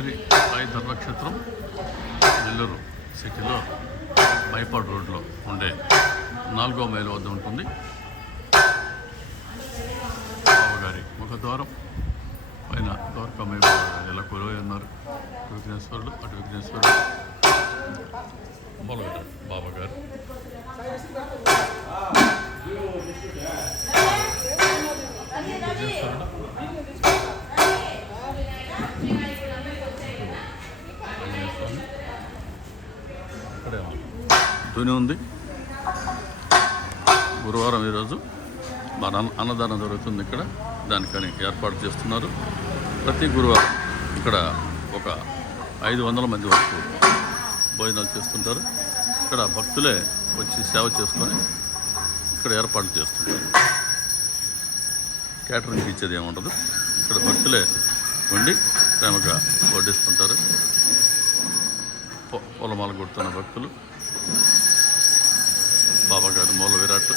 శ్రీ సాయి ధర్మక్షేత్రం నెల్లూరు సిటీలో బైపాడ్ రోడ్లో ఉండే 4వ మైలు వద్ద ఉంటుంది. బాబాగారి ముఖద్వారం పైన ద్వారకామయ్య బాబాగారు ఇలా కొలువై ఉన్నారు. విఘ్నేశ్వరుడు, అటు విఘ్నేశ్వరుడు, మొదలుపెట్టారు బాబాగారు. విఘ్నేశ్వరుడు ఇక్కడే తుని ఉంది. గురువారం ఈరోజు మన అన్నదానం జరుగుతుంది ఇక్కడ. దానికని ఏర్పాటు చేస్తున్నారు. ప్రతి గురువారం ఇక్కడ ఒక 500 మంది వరకు భోజనాలు చేస్తుంటారు. ఇక్కడ భక్తులే వచ్చి సేవ చేసుకొని ఇక్కడ ఏర్పాటు చేస్తుంటారు. క్యాటరింగ్ ఇచ్చేది ఏముండదు. ఇక్కడ భక్తులే వండి ప్రేమగా వడ్డిస్తుంటారు. పొలమాల కొడుతున్న భక్తులు. బాబాగారి మూల విరాట్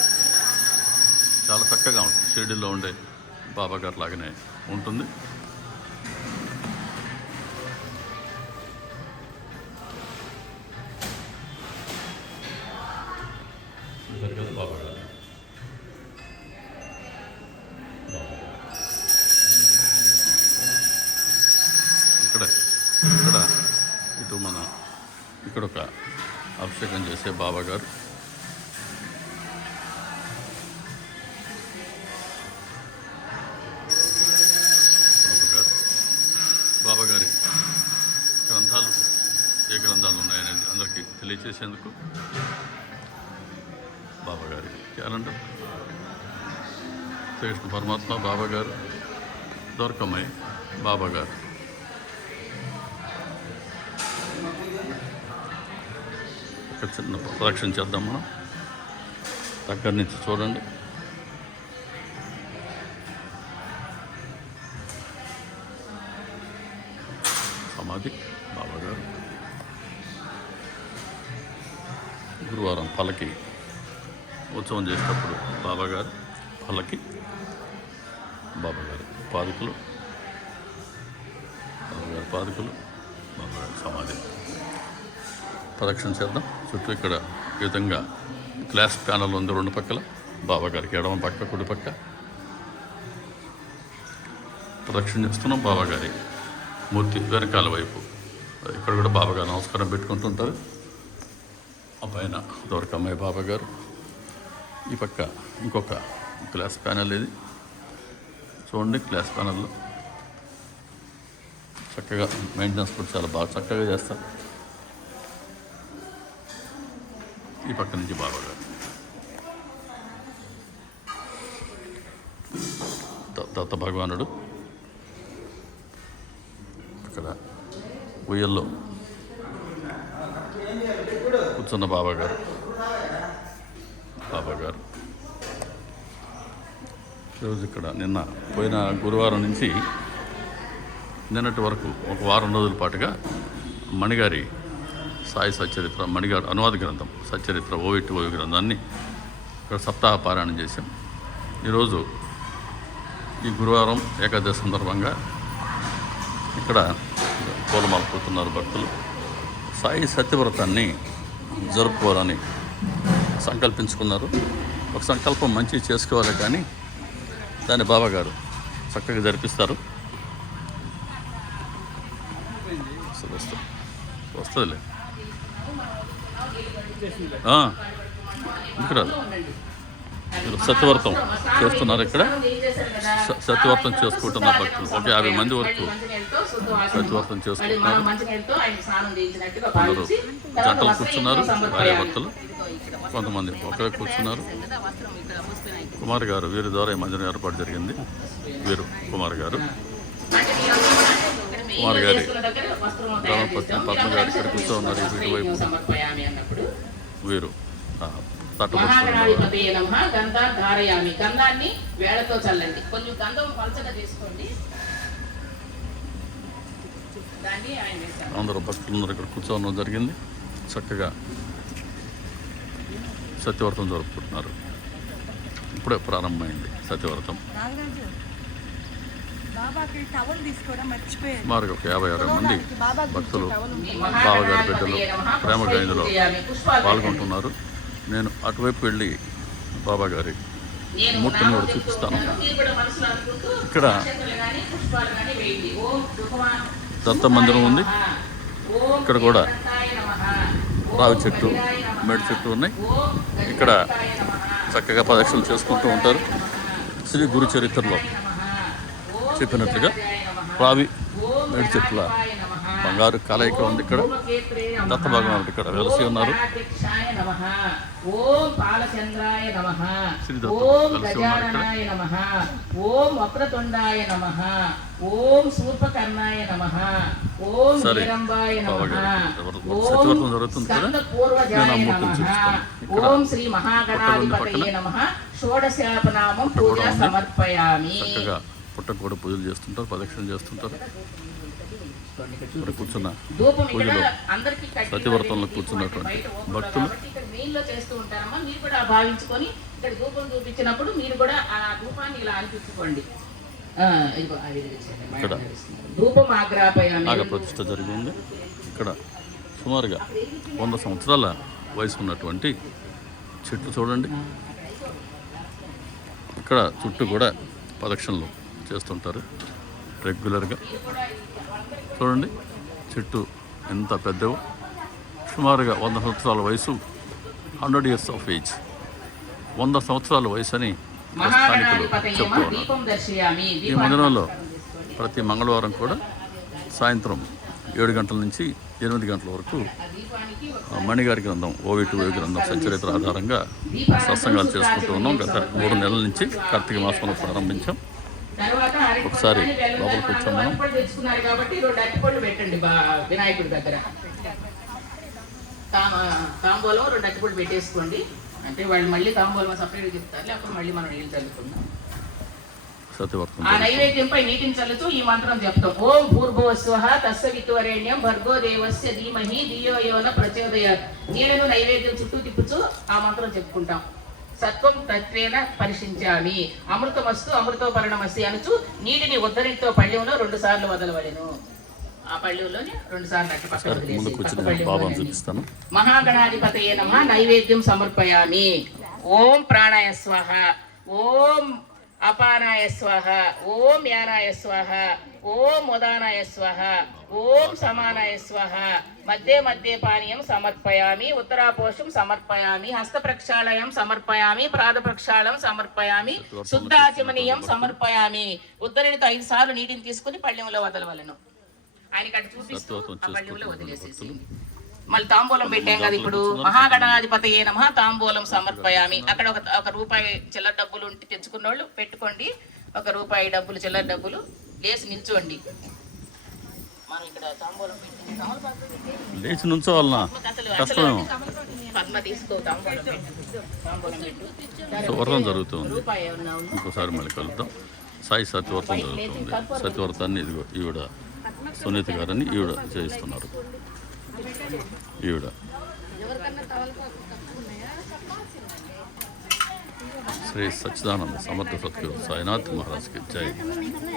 చాలా చక్కగా ఉంటుంది. షిరిడీలో ఉండే బాబాగారు లాగానే ఉంటుంది. బాబాగారు ఇక్కడ ఇటు మన ఇక్కడ ఒక అభిషేకం చేసే బాబాగారు. బాబాగారి గ్రంథాలు ఏ గ్రంథాలు ఉన్నాయనేది అందరికీ తెలియచేసేందుకు బాబాగారి క్యాలెండర్. శ్రీకృష్ణ పరమాత్మ బాబాగారు, ద్వారకామయ్య బాబాగారు. ఇక్కడ చిన్న ప్రదక్షిణ చేద్దాం మనం. దగ్గర నుంచి చూడండి. సమాధి బాబాగారు. గురువారం పల్లకి ఉత్సవం చేసేటప్పుడు బాబాగారు పల్లకి, బాబాగారు పాదుకులు, బాబాగారు సమాధి. ప్రదక్షిణ చేద్దాం. చుట్టూ ఇక్కడ ఈ విధంగా గ్లాస్ ప్యానల్ ఉంది 2 పక్కల. బాబాగారికి ఎడమ పక్క, కుడి పక్క ప్రదక్షిణ చేస్తున్నాం. బాబాగారి మూర్తి వెనకాల వైపు ఇక్కడ కూడా బాబాగారు నమస్కారం పెట్టుకుంటుంటారు. ఆ పైన ద్వారకామయ్య బాబాగారు. ఈ పక్క ఇంకొక గ్లాస్ ప్యానల్. ఇది చూడండి. గ్లాస్ ప్యానల్లో చక్కగా మెయింటెనెన్స్ కూడా చాలా బాగా చక్కగా చేస్తారు. ఈ పక్క నుంచి బాబాగారు. దత్త భగవానుడు అక్కడ ఉయ్యల్లో కూర్చున్న బాబాగారు. ఈరోజు ఇక్కడ నిన్న పోయిన గురువారం నుంచి నిన్నటి వరకు ఒక వారం రోజుల పాటుగా మణిగారి సాయి సచ్చరిత్ర, మణిగారు అనువాద గ్రంథం సచ్చరిత్ర ఓవి గ్రంథాన్ని ఇక్కడ సప్తాహ పారాయణం చేశాం. ఈరోజు ఈ గురువారం ఏకాదశి సందర్భంగా ఇక్కడ పూలమాల పోతున్నారు భక్తులు. సాయి సత్యవ్రతాన్ని జరుపుకోవాలని సంకల్పించుకున్నారు. ఒక సంకల్పం మంచి చేసుకోవాలి, కానీ దాన్ని బాబాగారు చక్కగా జరిపిస్తారు. వస్తుందిలే, ఇక్కడ మీరు సత్యవ్రతం చేస్తున్నారు. ఇక్కడ సత్యవ్రతం చేసుకుంటున్న భక్తులు ఒక 50 మంది వరకు సత్యవ్రతం చేసుకుంటున్నారు. కొందరు జంటలు కూర్చున్నారు, భార్యాభర్తలు. కొంతమంది ఒకరే కూర్చున్నారు. కుమార్ గారు వీరి ద్వారా ఈ మందిరం ఏర్పాటు జరిగింది. వీరు కుమార్ గారి ధర్మపత్ని పద్మ గారు ఇక్కడ కూర్చో ఉన్నారు. వీటి వైపు వీరు అందరూ భక్తులందరూ ఇక్కడ కూర్చోవడం జరిగింది. చక్కగా సత్యవ్రతం జరుపుకుంటున్నారు. ఇప్పుడే ప్రారంభమైంది సత్యవ్రతం. సుమారుగా ఒక 50-60 మంది భక్తులు బాబాగారి బిడ్డలు ప్రేమ గైదులో పాల్గొంటున్నారు. నేను అటువైపు వెళ్ళి బాబాగారి మూర్తిని కూడా చూపిస్తాను. ఇక్కడ దత్త మందిరం ఉంది. ఇక్కడ కూడా రావి చెట్టు, మేడి చెట్టు ఉన్నాయి. ఇక్కడ చక్కగా ప్రదక్షిణలు చేసుకుంటూ ఉంటారు. శ్రీ గురు చరిత్రలో చెప్పినట్లుగా రావి మేడి చెట్టుల బంగారు కలయిక ఉంది. ఇక్కడ దత్త భగవానుడు ఇక్కడ వెలసి ఉన్నారు. ఓం పాలచంద్రాయ నమః, శ్రీ దత్త ఓం వెలసి ఉన్నారు ఇక్కడ. గజాననాయ నమః, ఓం వక్రతుండాయ నమః, ఓం శూర్పకర్ణాయ నమః, ఓం సరే. వీరంబాయ నమః, బాబాగారు ఓం సత్యవర్తం జరుగుతుంది కదా. స్కంద పూర్వజాయ నేను ఆ మూర్తిని నమః, చూపిస్తాను. ఇక్కడ ఓం శ్రీ మహాగణాధిపతయే పక్కన. నమః, షోడశాపనామం పుట్ట కూడా పూజ ఉంది. సమర్పయామి. చక్కగా పుట్టకు కూడా పూజలు చేస్తుంటారు, ప్రదక్షిణ చేస్తుంటారు. ఇక్కడ కూర్చున్న ధూపం ఇక్కడ పూజలో అందరికీ కట్టి సత్యవ్రతంలో కూర్చున్నటువంటి బయట ఓపెన్ భక్తులు కాబట్టి ఇక్కడ మెయిన్లో చేస్తూ ఉంటారమ్మా. మీరు కూడా భావించుకొని ఇక్కడ ధూపం చూపించినప్పుడు మీరు కూడా ఆ ధూపాన్ని ఇలా అనిపించుకోండి. ఇదిగో ఆ విధంగా చేయండి. ఇక్కడ ధూపం ఆగ్రాపయామి. నాగ ప్రతిష్ఠ జరిగి ఉంది. ఇక్కడ సుమారుగా 100 సంవత్సరాల వయసు ఉన్నటువంటి చెట్లు చూడండి. ఇక్కడ చుట్టూ కూడా ప్రదక్షిణలు చేస్తుంటారు రెగ్యులర్గా. చూడండి చెట్టు ఎంత పెద్దవో. సుమారుగా 100 సంవత్సరాల వయసు, 100 years ఆఫ్ ఏజ్, 100 సంవత్సరాల వయసు అని స్థానికులు చెప్తూ ఉన్నారు. దీపం దర్శయామి. ఈ మందిరంలో ప్రతి మంగళవారం కూడా సాయంత్రం 7 గంటల నుంచి 8 గంటల వరకు మణిగారి గ్రంథం, ఓవి గ్రంథం సచరిత్ర ఆధారంగా సత్సంగాలు చేసుకుంటూ ఉన్నాం. గత 3 నెలల నుంచి కార్తీక మాసంలో ప్రారంభించాం. ఒకసారి లోపలికి వచ్చాం మనం. తెచ్చుకున్నారు కాబట్టి 2 అరటిపళ్ళు పెట్టండి వినాయకుడి దగ్గర. తాంబూలం 2 అరటిపళ్ళు పెట్టేసుకోండి. అంటే వాళ్ళు మళ్ళీ తాంబూలం సపరేట్గా చెప్తారు, లేకపోతే మళ్ళీ మనం నీళ్ళు చల్లుకుందాం. సత్యవర్తం ఆ నైవేద్యంపై నీటిని చల్లుతూ ఈ మంత్రం చెప్తాం. ఓం భూర్భువస్వః తస్సవితుర్వరేణ్యం భర్గో దేవస్య ధీమహి ధియో యో న ప్రచోదయాత్. నీళ్ళను నైవేద్యం చుట్టూ తిప్పుచూ ఆ మంత్రం చెప్పుకుంటాం. సత్వం తత్వేన పరిశించామి, అమృతమస్తు అమృతోపరణమస్తి అనుచు నీటిని ఉద్ధరితో పళ్ళెంలో 2 సార్లు వదలవలెను. ఆ పళ్ళెంలోనే 2 సార్లు అట్టి పక్కన ముందుకు వదిలేసి వచ్చి బాబాను చూపిస్తాను. మహాగణాధిపతయే నమః నైవేద్యం సమర్పయామి. ఓం ప్రాణాయ స్వాహ, ఓం అపానాయ స్వాహ, ఓం యానాయ స్వాహ, ఓం ఉదానాయ స్వాహ, ఓం సమానాయ స్వాహ. మధ్య మధ్య పానీయం సమర్పయామి, ఉత్తరాపోషం సమర్పయామి, హస్త ప్రక్షాళయం సమర్పయామి, పాద ప్రక్షాళం సమర్పయామి, శుద్ధాచమనీయం సమర్పయామి. ఉత్తరుడితో 5 సార్లు నీటిని తీసుకుని పళ్ళెంలో వదలవలను. ఆయనకి అటు చూపిస్తూ ఆ పళ్ళెంలో వదిలేసేసి మళ్ళీ తాంబూలం పెట్టాం కదా. ఇప్పుడు మహాగణాధిపతయే నమః తాంబూలం సమర్పయామి. అక్కడ ఒక రూపాయి చిల్లర డబ్బులు ఉంటే తెచ్చుకున్న వాళ్ళు పెట్టుకోండి. 1 రూపాయి డబ్బులు చిల్లర డబ్బులు లేచి నిల్చోండి. మనం ఇక్కడ తాంబూలం పెట్టి లేచి నుంచోవాలనా కష్టమేమో. పద్మ తీసుకో, తాంబూలం పెట్టు. వ్రతం జరుగుతుంది. రూపాయి ఏమన్నా ఉందా? ఇంకోసారి మళ్ళీ కలుద్దాం. సాయి సత్యవ్రతం జరుగుతుంది. సత్యవ్రతాన్ని ఇదిగో ఈవిడ సునీత గారని ఈవిడ చేయిస్తున్నారు. ఈవిడ శ్రీ సచ్చిదానంద సమర్థ సద్గురు సాయినాథ్ మహారాజ్కి జై.